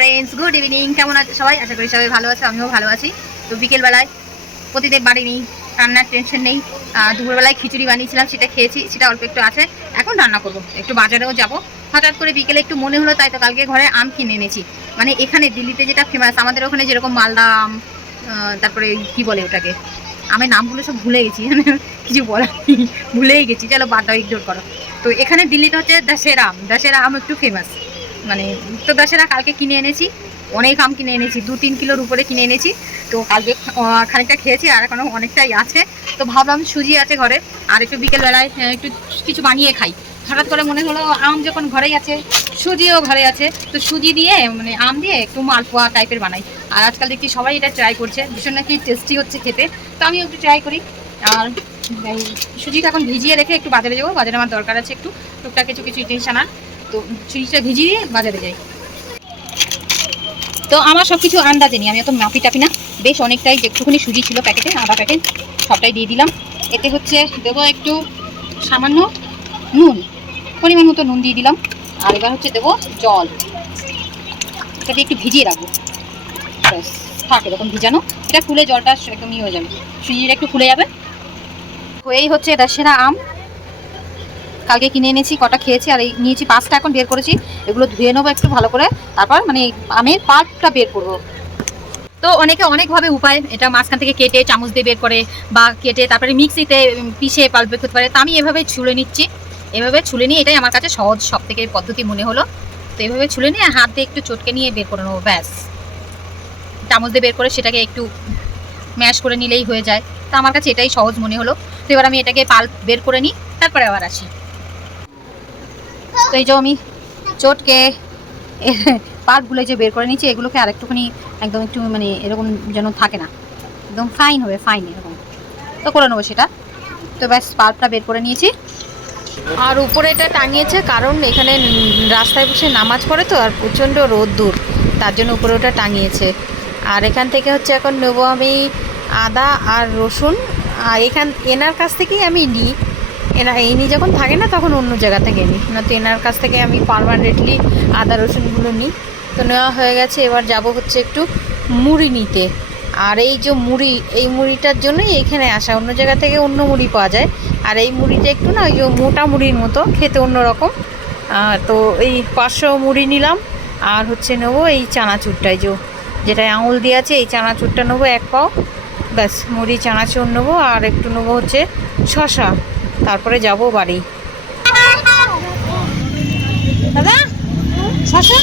Friends good evening কেমন আছে সবাই? আশা করি সবাই ভালো আছে, আমিও ভালো আছি। তো বিকেলবেলায় প্রতিদিন বাড়ি নেই, রান্নার টেনশন নেই। দুপুরবেলায় খিচুড়ি বানিয়েছিলাম, সেটা খেয়েছি, সেটা অল্প একটু আছে। এখন রান্না করব, একটু বাজারেও যাব। হঠাৎ করে বিকেলে একটু মনে হলো, তাই তো কালকে ঘরে আম কিনে এনেছি। মানে এখানে দিল্লিতে যেটা ফেমাস আমাদের ওখানে যেরকম মালদা আম তারপরে কি বলে ওটাকে? আমি নামগুলো সব ভুলে গেছি মানে কিছু বলার ভুলেই গেছি, চলো বাদ দাও ইগনোর করো। তো এখানে দিল্লিতে হচ্ছে দশেরা আম দশেরা আম একটু ফেমাস মানে দশেরা কালকে কিনে এনেছি। অনেক আম কিনে এনেছি, দু তিন কিলোর উপরে কিনে এনেছি। তো কালকে খানিকটা খেয়েছি, আর এখনও অনেকটাই আছে। তো ভাবলাম সুজি আছে ঘরে, আর একটু বিকেলবেলায় একটু কিছু বানিয়ে খাই। হঠাৎ করে মনে হলো, আম যখন ঘরেই আছে, সুজিও ঘরে আছে, তো সুজি দিয়ে মানে আম দিয়ে একটু মালপোয়া টাইপের বানাই। আর আজকাল দেখছি সবাই এটা ট্রাই করছে, ভীষণ নাকি টেস্টি হচ্ছে খেতে। তো আমিও একটু ট্রাই করি। আর সুজিটা এখন ভিজিয়ে রেখে একটু বাজারে যাব, বাজারে আমার দরকার আছে একটু। টুকটাক কিছু কিছু জিনিস আনার। তো সুজিটা ভিজিয়ে বাজারে যাই। তো আমার সব কিছু আন্দাজে নিই, আমি অত মাপি টাপি না। বেশ অনেকটাই একটুখানি সুজি ছিল প্যাকেটে আধা প্যাকেট সবটাই দিয়ে দিলাম। এতে হচ্ছে দেবো একটু সামান্য নুন, পরিমাণ মতো নুন দিয়ে দিলাম। আর এবার হচ্ছে দেবো জল। এটা দিয়ে একটু ভিজিয়ে রাখব। ব্যাস, থাক এরকম ভিজানো। এটা ফুলে জলটা একদম ইয়ে হয়ে যাবে। সুজিটা একটু ফুলে যাবে। হয়েই হচ্ছে এটা সেরা আম। কালকে কিনে এনেছি, কটা খেয়েছি, আর এই নিয়েছি পাঁচটা এখন বের করেছি। এগুলো ধুয়ে নেব একটু ভালো করে। তারপর মানে আমের পাল্পটা বের করব। তো অনেকে অনেকভাবে উপায়, এটা মাঝখান থেকে কেটে চামচ দিয়ে বের করে বা কেটে তারপরে মিক্সিতে পিষে পাল্প বের করতে পারে। তো আমি এভাবে ছুলে নিচ্ছি। এভাবে ছুলে নিয়ে এটাই আমার কাছে সহজ সব থেকে পদ্ধতি মনে হলো। তো এভাবে ছুলে নিয়ে হাত দিয়ে একটু চটকে নিয়ে বের করে নেব, ব্যাস। চামচ দিয়ে বের করে সেটাকে একটু ম্যাশ করে নিলেই হয়ে যায়। তো আমার কাছে এটাই সহজ মনে হলো। তো এবার আমি এটাকে পাল্প বের করে নিই, তারপরে আবার আসি। তো এই যে আমি চটকে পাল্পগুলো যে বের করে নিচ্ছি এগুলোকে আরেকটুখানি একদম একটু মানে এরকম যেন থাকে না। একদম ফাইন হবে ফাইন এরকম। তো করে নেব সেটা। তো ব্যাস পাল্পটা বের করে নিয়েছি। আর উপরে এটা টাঙিয়েছে কারণ এখানে রাস্তায় বসে নামাজ পড়ে তো, আর প্রচণ্ড রোদ্দুর তার জন্য উপরে ওটা টাঙিয়েছে। আর এখান থেকে হচ্ছে এখন নেব আমি আদা আর রসুন। আর এখান, এনার কাছ থেকেই আমি নিই। এনা ইনি যখন থাকে না, তখন অন্য জায়গা থেকে নিই না তো এনার কাছ থেকে আমি পারমানেন্টলি আদা, রসুনগুলো নিই তো নেওয়া হয়ে গেছে, এবার যাব হচ্ছে একটু মুড়ি নিতে। আর এই যে মুড়ি, এই মুড়িটার জন্যই এখানে আসা। অন্য জায়গা থেকে অন্য মুড়ি পাওয়া যায়। আর এই মুড়িটা একটু না, ওই যে মোটা মুড়ির মতো, খেতে অন্যরকম। তো এই পাঁচশো মুড়ি নিলাম। আর হচ্ছে নেব এই চানাচুরটাই যে যেটা আঙুল দিয়ে আছে, এই চানাচুরটা নেব এক পাও। ব্যাস, মুড়ি, চানাচুর নেব। আর একটু নেব হচ্ছে শশা তারপরে যাব বাড়ি। দাদা, শশা?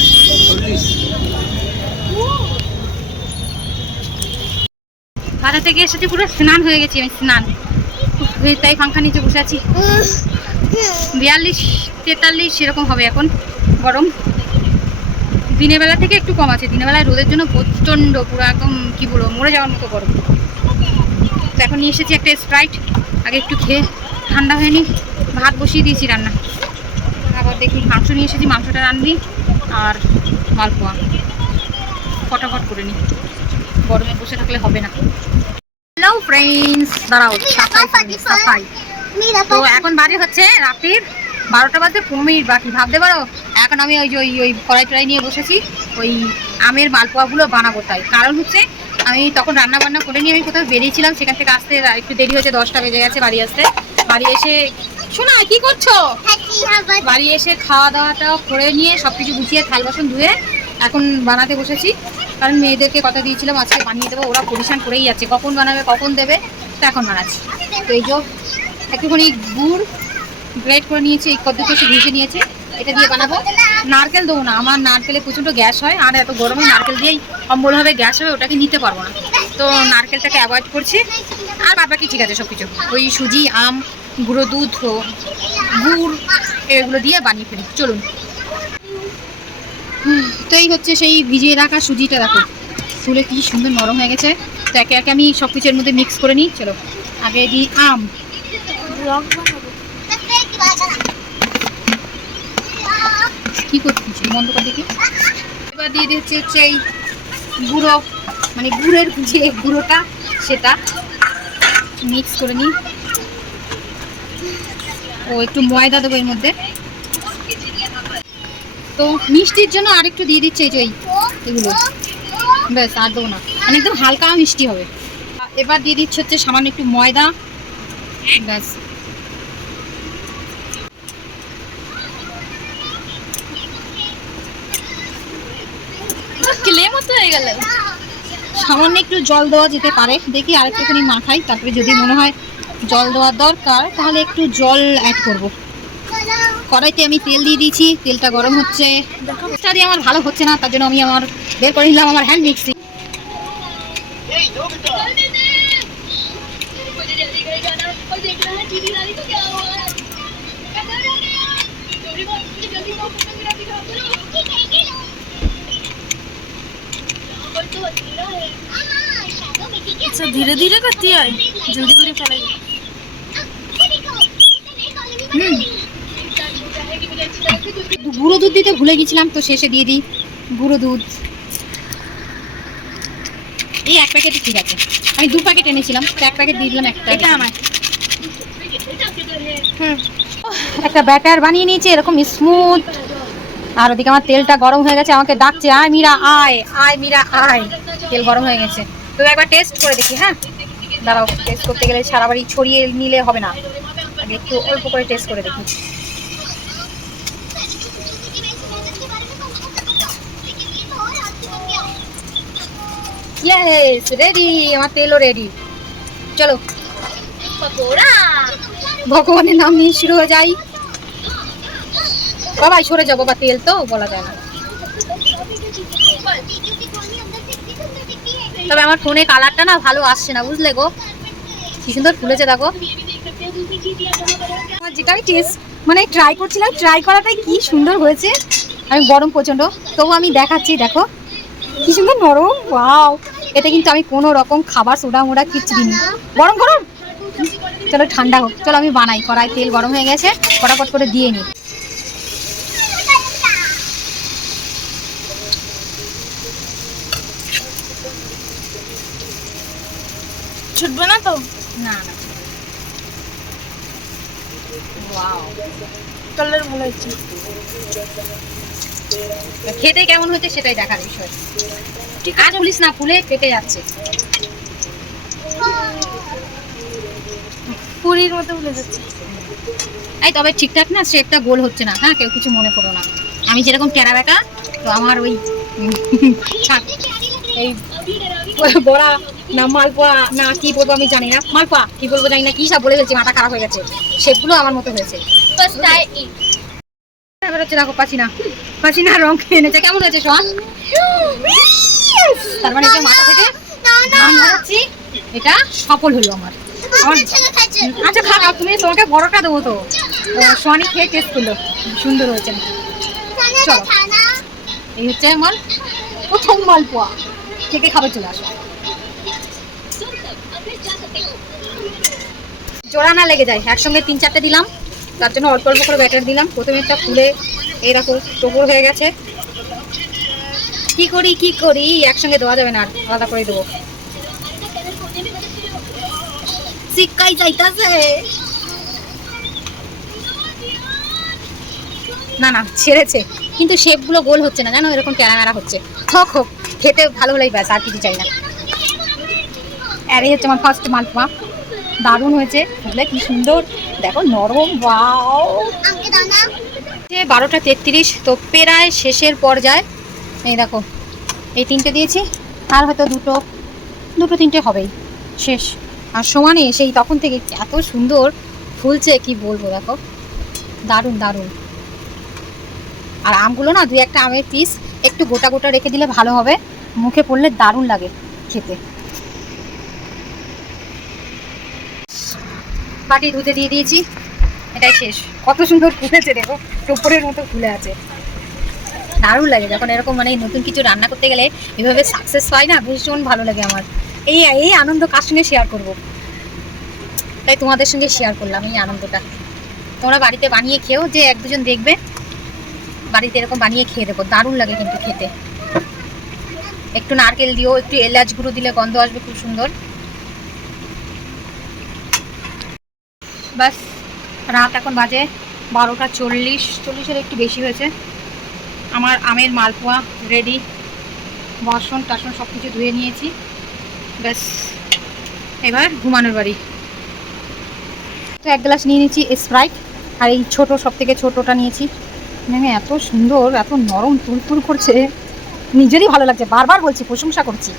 বাজার থেকে এসেছি পুরো স্নান হয়ে গেছি আমি, স্নান। তাই পাংখা নিচে বসে আছি। বিয়াল্লিশ, তেতাল্লিশ, এরকম হবে এখন, গরম। দিনের বেলা থেকে একটু কম আছে, দিনের বেলায় রোদের জন্য প্রচণ্ড, পুরো একদম, কি বলব, মরে যাওয়ার মতো গরম। তো এখন নিয়ে এসেছি একটা স্প্রাইট আগে একটু খেয়ে ঠান্ডা হয়নি, ভাত বসিয়ে দিয়েছি রান্না। আবার দেখি মাংস নিয়ে এসেছি, মাংসটা রান্নি আর মালপোয়া। ফটাফট করে নিই গরমে বসে থাকলে হবে না। হ্যালো ফ্রেন্ডস দাঁড়াও, সাফাই তো এখন বাজে হচ্ছে রাত্রির বারোটা বাজে পনেরো মিনিট বাকি, ভাবতে পারো? এখন আমি ওই যে ওই ওই কড়াই টড়াই নিয়ে বসেছি, ওই আমের মালপোয়াগুলো বানাবো তাই। কারণ হচ্ছে আমি তখন রান্না বান্না করে নিয়ে আমি কোথাও বেরিয়েছিলাম, সেখান থেকে আসতে একটু দেরি হয়েছে, দশটা বেজে গেছে বাড়ি আসতে। বাড়ি এসে শোনা কি করছ? বাড়ি এসে খাওয়া দাওয়াটা করে নিয়ে সব কিছু গুছিয়ে থাল বাসন ধুয়ে এখন বানাতে বসেছি। কারণ মেয়েদেরকে কথা দিয়েছিলাম আজকে বানিয়ে দেবো ওরা পরিশান করেই যাচ্ছে। কখন বানাবে কখন দেবে তো এখন বানাচ্ছি। তো এই যে একটুখানি গুড় গ্রেট করে নিয়েছি এই কদ্দুকে একটু ভিজে নিয়েছে এটা দিয়ে বানাবো। নারকেল দেবো না আমার নারকেলে প্রচণ্ড গ্যাস হয় আর এত গরমে নারকেল দিয়েই অম্বল হবে গ্যাস হবে ওটাকে নিতে পারব না। তো নারকেলটাকে অ্যাভয়েড করছি আর বাদ বাকি ঠিক আছে সব কিছু ওই সুজি আম গুঁড়ো দুধ ও গুড়, এগুলো দিয়ে বানিয়ে ফেলি। চলুন। তো এই হচ্ছে সেই ভিজিয়ে রাখা সুজিটা, দেখো। ফুলে কি সুন্দর নরম হয়ে গেছে। তো একে একে আমি সব কিছুর মধ্যে মিক্স করে নিই। চলো, আগে দিই আম। কি করছিস? বন্ধ করে দেখি। এবার দিয়ে হচ্ছে এই গুঁড়ো মানে গুড়ের যে গুঁড়োটা, সেটা মিক্স করে নিই। ও, একটু ময়দা দেবো এর মধ্যে। তো মিষ্টির জন্য আরেকটু দিয়ে দিচ্ছে এই যে এগুলো। ব্যাস, আর দেবো না। মানে একদম হালকা মিষ্টি হবে। এবার দিয়ে দিচ্ছে হচ্ছে সামান্য একটু ময়দা। ব্যাস। হয়ে গেল। সামান্য একটু জল দেওয়া যেতে পারে। দেখি আরেকটুখানি মাখাই, তারপরে যদি মনে হয় জল দেওয়ার দরকার, তাহলে একটু জল অ্যাড করব। কড়াইতে আমি তেল দিয়ে দিয়েছি, তেলটা গরম হচ্ছে। এটা দিয়ে আমার ভালো হচ্ছে না, তার জন্য আমি আমার বের করে নিলাম, আমার হ্যান্ড মিক্সি আচ্ছা ধীরে ধীরে করতে হয়? জলদি করে ফেলাই গুঁড়ো দুধ দিতে ভুলে গেছিলাম তো শেষে দিয়ে দিই। গুঁড়ো দুধ। এই এক প্যাকেটই ঠিক আছে। আমি দু প্যাকেট এনেছিলাম তো এক প্যাকেট দিয়ে দিলাম একটা। এটা আমার। একটা ব্যাটার বানিয়ে নিয়েছি এরকম স্মুথ আর ওদিকে আমার তেলটা গরম হয়ে গেছে আমাকে ডাকছে আয় মীরা আয় আয় মীরা আয়। তেল গরম হয়ে গেছে। তো একবার টেস্ট করে দেখি হ্যাঁ? দাঁড়াও টেস্ট করতে গেলে সারা বাড়ি ছড়িয়ে নিলে হবে না। আগে একটু অল্প করে টেস্ট করে দেখি। ইয়েস রেডি আমার তেলও রেডি চলো। ভগবানের নাম নিয়ে শুরু হয়ে যাই বাবাই সরে যাব বা তেল তো বলা যায় না। তবে আমার ফোনে কালারটা না ভালো আসছে না বুঝলে গো? কি সুন্দর ফুলেছে দেখো। যেটা মানে ট্রাই করছিলাম ট্রাই করাটাই কি সুন্দর হয়েছে। আমি গরম প্রচণ্ড তবু আমি দেখাচ্ছি, দেখো। কি সুন্দর নরম ওয়াও এতে কিন্তু আমি কোনো রকম খাবার সোডা মোডা কিচ্ছু দিইনি। গরম গরম! চলো ঠান্ডা হোক, চলো আমি বানাই, কড়াই তেল গরম হয়ে গেছে, ফটাফট করে দিয়ে নিই। ছুটবে না তো না না ওয়াও কালার ভালো হচ্ছে খেতে কেমন হচ্ছে সেটাই দেখার বিষয়। ঠিক আর বলিস না ফুলে কেটে যাচ্ছে। পুরীর মতো ভুলে যাচ্ছে। এই তবে ঠিকঠাক না শেপটা গোল হচ্ছে না। হ্যাঁ কেউ কিছু মনে করো না। আমি যেরকম টেরা বেকা তো আমার ওই এই বড়া না, মালপোয়া, না, কি বলব আমি জানি না। মালপোয়া, কি বলব জানি না, কি সব বলে ফেলছি, মাথা খারাপ হয়ে গেছে। শেপগুলো আমার মতো হয়েছে। দেখো, পাসিনা। এনেছে কেমন হয়েছে তার মানে মাথা থেকে এটা সফল হলো আমার। আচ্ছা তুমি তোমাকে বড়টা দেবো তো। খেয়ে টেস্ট করল। সুন্দর হয়েছে। এই হচ্ছে আমার প্রথম মালপোয়া। কে খাবার চলে আসো। জোড়া না লেগে যায়। একসঙ্গে তিন চারটে দিলাম। তার জন্য অল্প অল্প করে ব্যাটার দিলাম। প্রথমে একটা ফুলে দেখো টোপর হয়ে গেছে। কি করি কি করি? একসঙ্গে দেওয়া যাবে না, আর আলাদা করে দেবো। শিক্ষাই না না, ছেড়েছে। কিন্তু শেপগুলো গোল হচ্ছে না, জানো? এরকম ক্যারামেরা হচ্ছে। হোক হোক, খেতে ভালো হলেই ব্যাস, আর কিছু চাই না। আর এই হচ্ছে আমার ফার্স্ট মালপোয়া দারুণ হয়েছে। বুঝলে কি সুন্দর। দেখো, নরম বাও যে বারোটা তেত্রিশ, তো প্রায় শেষের পর্যায়ে। এই দেখো, এই তিনটে দিয়েছি, আর হয়তো দুটো দুটো তিনটে হবেই। শেষ। আর সমানে সেই তখন থেকে এত সুন্দর ফুলছে, কি বলব দেখো। দারুণ দারুণ। আর আমগুলো না, দুই একটা আমের পিস একটু গোটা গোটা রেখে দিলে ভালো হবে। মুখে পড়লে দারুণ লাগে খেতে। বাটি ধুতে দিয়ে দিয়েছি। এটাই শেষ। কত সুন্দর ফুলেছে দেখো টোপরের মতো ফুলে আছে। দারুণ লাগে যখন এরকম মানে নতুন কিছু রান্না করতে গেলে এভাবে সাকসেস হয় না, ভীষণ ভালো লাগে আমার। এই এই আনন্দ কার সঙ্গে শেয়ার করব? তাই তোমাদের সঙ্গে শেয়ার করলাম এই আনন্দটা। তোমরা বাড়িতে বানিয়ে খেও যে এক দুজন দেখবে, বাড়িতে এরকম বানিয়ে খেয়ে দেবো দারুণ লাগে কিন্তু খেতে। একটু নারকেল দিও, একটু এলাচ গুঁড়ো দিলে গন্ধ আসবে খুব সুন্দর। বাস রাত এখন বাজে বারোটা চল্লিশ। চল্লিশের একটু বেশি হয়েছে। আমার আমের মালপোয়া রেডি বাসন টাসন সব কিছু ধুয়ে নিয়েছি। ব্যাস, এবার ঘুমানোর বাড়ি। তো এক গ্লাস নিয়ে নিয়েছি স্প্রাইট আর এই ছোটো সব থেকে ছোটোটা নিয়েছি। মানে এত সুন্দর, এত নরম তুলতুল করছে। নিজেরই ভালো লাগছে। বারবার বলছি, প্রশংসা করছি।